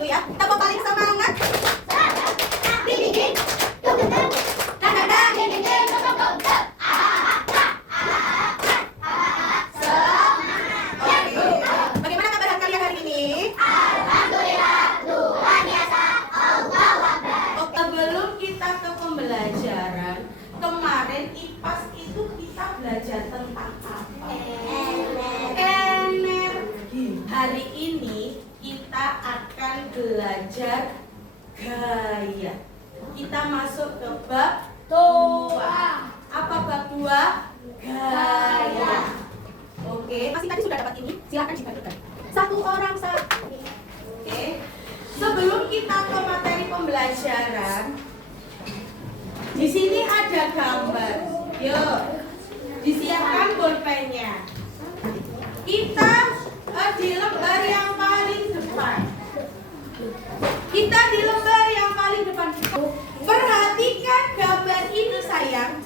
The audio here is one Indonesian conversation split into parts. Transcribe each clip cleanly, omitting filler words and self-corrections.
dulu ya. Kita mau paling semangat. Bagaimana kabar kalian hari ini? Alhamdulillah, luar biasa. Allahu Akbar. Sebelum kita ke pembelajaran, kemarin IPAS itu kita belajar tentang apa? Energi. Hari ini kita akan belajar gaya. Kita masuk ke bab 2. Apa bab 2? Gaya. Oke, pasti tadi sudah dapat ini. Silakan dibagikan. Satu orang satu. Oke. Sebelum kita ke materi pembelajaran, di sini ada gambar. Yuk, disiapkan bolpennya. Kita di lembar yang paling depan. Kita di lembar yang paling depan. Perhatikan gambar ini sayang.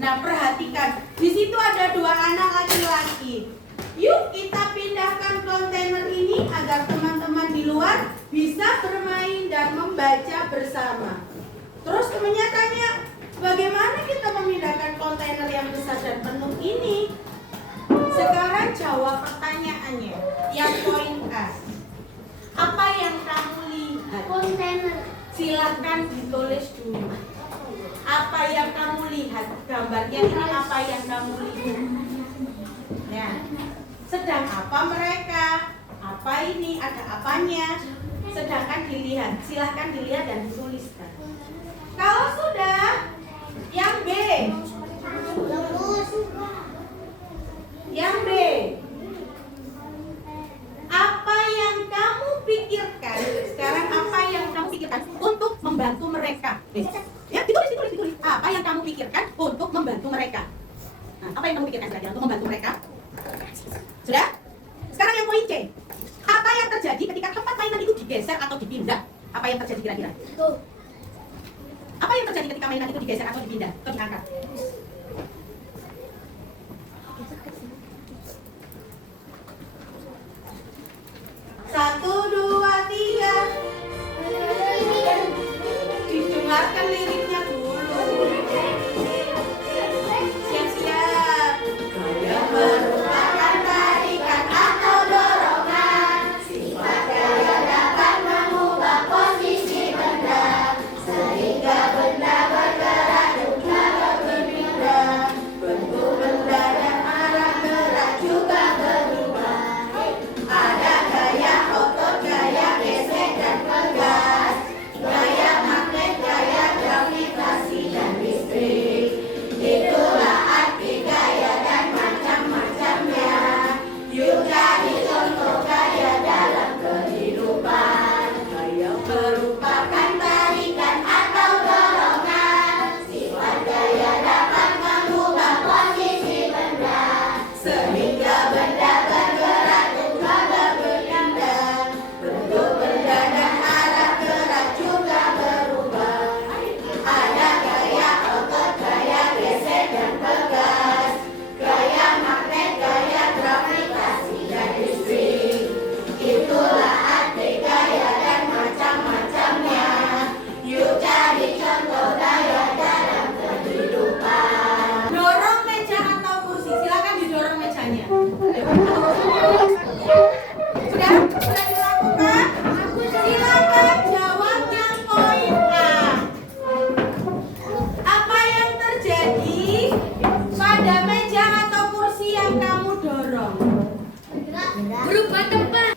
Nah, perhatikan. Di situ ada 2 anak laki-laki. Yuk kita pindahkan kontainer ini agar teman-teman di luar bisa bermain dan membaca bersama. Terus temannya tanya, bagaimana kita memindahkan kontainer yang besar dan penuh ini? Sekarang jawab pertanyaannya. Yang poin A. Apa yang kamu lihat? Kontainer. Silakan ditulis dulu. Apa yang kamu lihat? Gambarnya ini apa yang kamu lihat? Ya. Sedang apa mereka? Apa ini? Ada apanya? Sedangkan dilihat. Silahkan dilihat dan dituliskan. Kalau sudah, yang B. Yang B. Apa yang kamu pikirkan? Sekarang apa yang kamu pikirkan untuk membantu mereka? Ya, ditulis. Apa yang kamu pikirkan untuk membantu mereka? Nah, apa yang kamu pikirkan kira-kira untuk membantu mereka? Sudah? Sekarang yang poin C. Apa yang terjadi ketika tempat mainan itu digeser atau dipindah? Apa yang terjadi kira-kira? Apa yang terjadi ketika mainan itu digeser atau dipindah? Atau diangkat? Satu, dua, tiga. Didengarkan liriknya dulu. Siap-siap. Gaya merupakan tarikan atau dorongan. Sifat gaya dapat mengubah posisi benda, sehingga benda bergerak juga berpindah. Bentuk benda dan arah gerak juga berubah. Ada gaya otot, gaya gesek dan pegas, gaya magnet, gaya gravitasi dan listrik. Itulah arti gaya dan macam-macamnya. Yuk cari contoh gaya dalam kehidupan. Gaya merupakan tarikan atau dorongan. Sifat gaya dapat mengubah posisi benda, sehingga benda bergerak juga berpindah. Bentuk benda dan arah gerak juga berubah. Ada gaya otot, gaya gesek dan pegas, gaya magnet, gaya gravitasi dan listrik. Itulah arti gaya dan macam-macamnya. Yuk cari contoh gaya dalam kehidupan. Dorong meja atau kursi. Silakan didorong mejanya. Sudah dilakukan? Silakan jawab yang poin A. Apa yang terjadi pada meja atau kursi yang kamu dorong? Berubah tempat.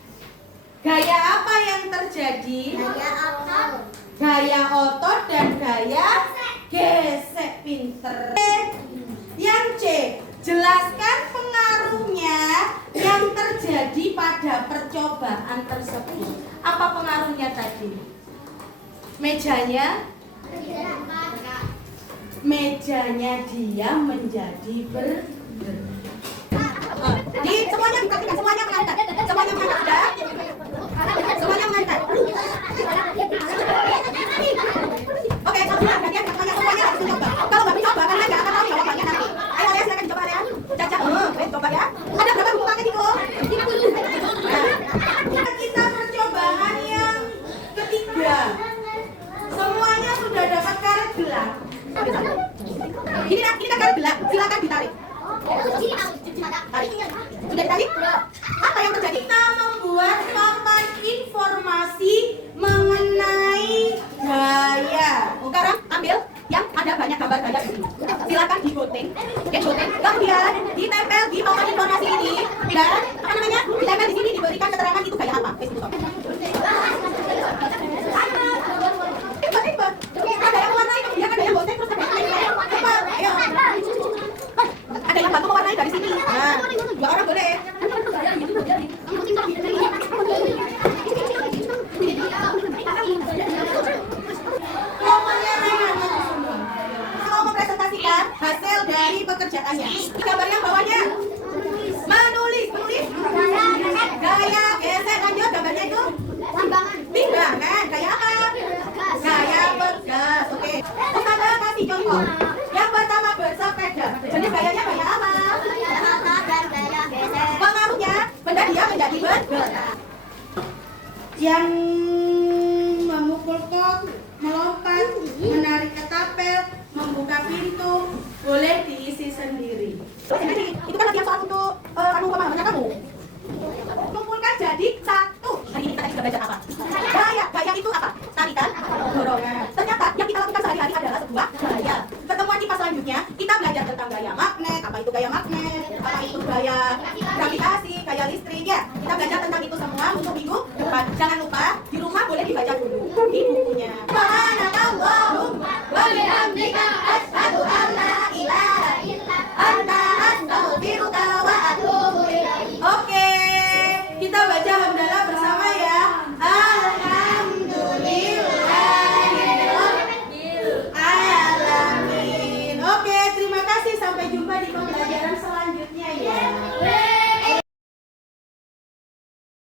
Gaya apa yang terjadi? Gaya otot. Gaya otot dan gaya gesek. Pinter. Yang C, jelaskan pengaruhnya yang terjadi pada percobaan tersebut. Apa pengaruhnya tadi? Mejanya dia menjadi Jadi semuanya dikasihkan, semuanya mengangkat. Semuanya mengangkat, sudah? Semuanya mengangkat. Oke, semuanya harus dicoba. Kalau nggak dicoba, kan nggak akan tahu jawabannya nanti. Ayo, silakan dicoba ya. Caca, coba ya. Ada berapa buku paket itu? 50. Nah, kita percobaan yang Nah, silakan ditarik. Tarik. Sudah ditarik? Apa yang terjadi? Kita membuat papan informasi mengenai gaya. Sekarang ambil yang ada banyak gambar gaya di sini. Silakan digunting. Kemudian ditempel di papan informasi ini dan apa namanya? Ditempel di sini diberikan keterangan itu gaya apa. Tiba-tiba ada yang mewarnai, kemudian ada yang gontek, terus ada yang lain. Cepat, ayo. Ada yang bantu mewarnai dari sini. Nah, 2 orang boleh. Mau mempresentasikan hasil dari pekerjaannya. Gambar yang bawahnya menulis. Gaya gesek, lanjut gambarnya itu timbangan. Gaya apa? Gaya bergas. Oke. Ustazah kasih contoh. Yang pertama bersepeda. Jadi gayanya gaya apa? Pengaruhnya benda dia menjadi bergerak. Yang memukul kok, melompat, menarik ketapel, membuka pintu, boleh diisi sendiri. Jadi itu kan latihan soal untuk pemahamannya kamu. Kumpulkan jadi satu. Hari ini kita sudah belajar apa? Gaya itu apa? Tarikan, dorongan. Ternyata yang kita lakukan sehari-hari adalah sebuah gaya. Pertemuan IPA selanjutnya kita belajar tentang gaya magnet. Apa itu gaya magnet? Apa itu gaya gravitasi, gaya listrik ya? Kita belajar tentang itu semua untuk minggu depan. Jangan lupa di rumah boleh dibaca dulu di bukunya. Subhanakallahumma wa bihamdika asyhadu an la